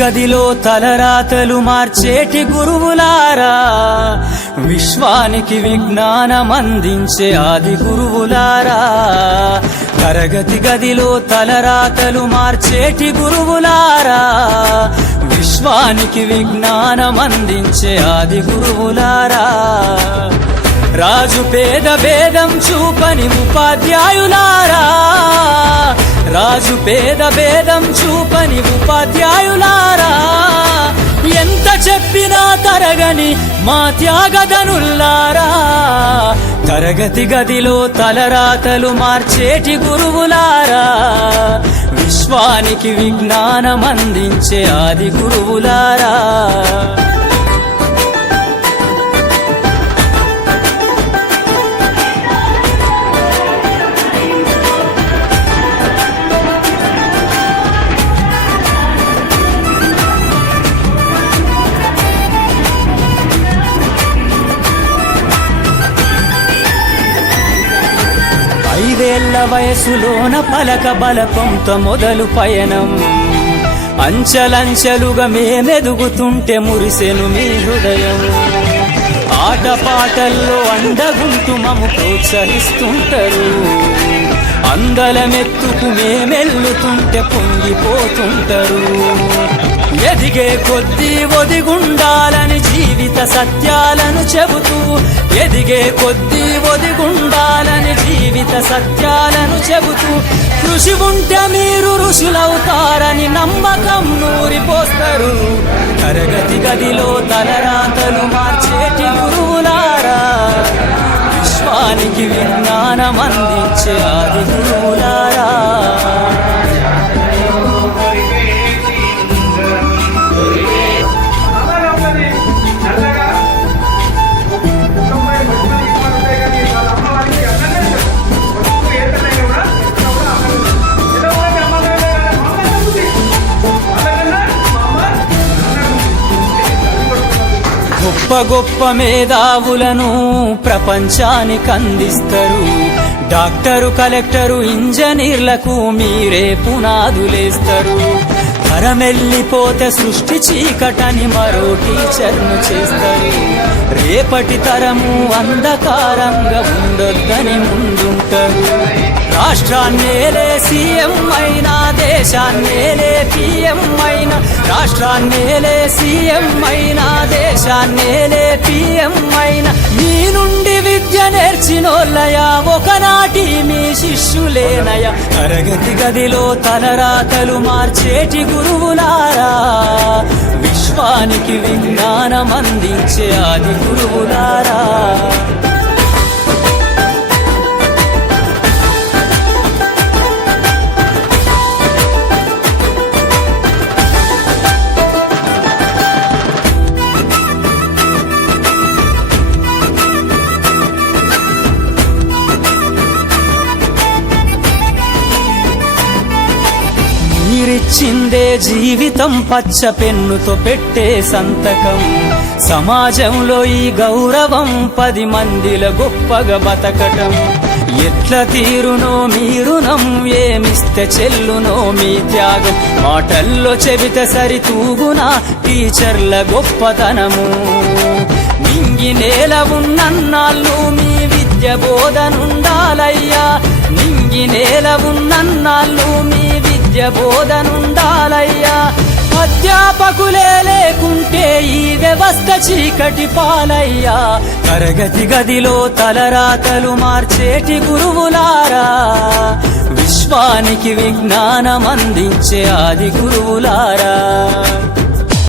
గదిలో తలరాతలు మార్చేటి గురువులారా, విశ్వానికి విజ్ఞానమందించే ఆది గురువులారా. తరగతి గదిలో తలరాతలు మార్చేటి గురువులారా, విశ్వానికి విజ్ఞానమందించే ఆది గురువులారా. రాజు పేద భేదం చూపని ఉపాధ్యాయులారా, రాజు పేద భేదం చూపని ఉపాధ్యాయులారా. ఎంత చెప్పినా తరగని మా త్యాగధనుల్లారా, తరగతి గదిలో తలరాతలు మార్చేటి గురువులారా, విశ్వానికి విజ్ఞానమందించే ఆది గురువులారా. ఐదేళ్ల వయసులోన పలక బలపంతో మొదలు పయనం, అంచెలంచెలుగా మేమెదుగుతుంటే మురిసెను మీ హృదయం. ఆటపాటల్లో అండగుంటూ మము ప్రోత్సహిస్తుంటారు, అందలమెత్తుకు మేమెల్లుతుంటే పొంగిపోతుంటారు. ఎదిగే కొద్దీ ఒదిగుండాలని జీవిత సత్యాలను చెబుతూ, ఎదిగే కొద్దీ ఒదిగుండాలని జీవిత సత్యాలను చెబుతూ, కృషి ఉంటే మీరు ఋషులవుతారని నమ్మకం నూరిపోస్తారు. తరగతి గదిలో తలరాతలు మార్చేటి గురువులారా, విశ్వానికి విజ్ఞానమందించే ఆది గురువులారా. గొప్ప గొప్ప మేధావులను ప్రపంచానికి అందిస్తారు. డాక్టరు, కలెక్టరు, ఇంజనీర్లకు మీరే పునాదులేస్తారు. తరమెల్లిపోతే సృష్టి చీకటని మరో టీచర్ను చేస్తారు. రేపటి తరము అంధకారంగా ఉండొద్దని ముందుంటారు. రాష్ట్రాన్నేలే సీఎం అయినా, దేశాన్నేలే పీఎం అయినా, రాష్ట్రాన్నేలే సీఎం అయినా, దేశాన్నేలే పీఎం అయినా, మీ నుండి విద్య నేర్చినోళ్ళయా, ఒకనాటి మీ శిష్యులేనయా. తరగతి గదిలో తలరాతలు మార్చేటి గురువులారా, విశ్వానికి విజ్ఞానమందించే ఆది గురువులారా. మీరిచ్చిందే జీవితం పచ్చ పెన్నుతో పెట్టే సంతకం. సమాజంలో ఈ గౌరవం 10 మందిల గొప్పగా బతకటం. ఎట్ల తీరునో మీ రుణం, ఏమిస్తే చెల్లునో మీ త్యాగం. మాటల్లో చెబితే సరితూగునా టీచర్ల గొప్పతనము. నింగి నేల ఉన్నన్నాళ్ళు మీ విద్య బోధనుండాలయ్యా, నింగి నేల ఉన్నన్నాళ్ళు మీ విద్య బోధనుండాలయ్యా. అధ్యాపకులే లేకుంటే ఈ వ్యవస్థ చీకటి పాలయ్యా. తరగతి గదిలో తలరాతలు మార్చేటి గురువులారా, విశ్వానికి విజ్ఞానమందించే ఆది గురువులారా.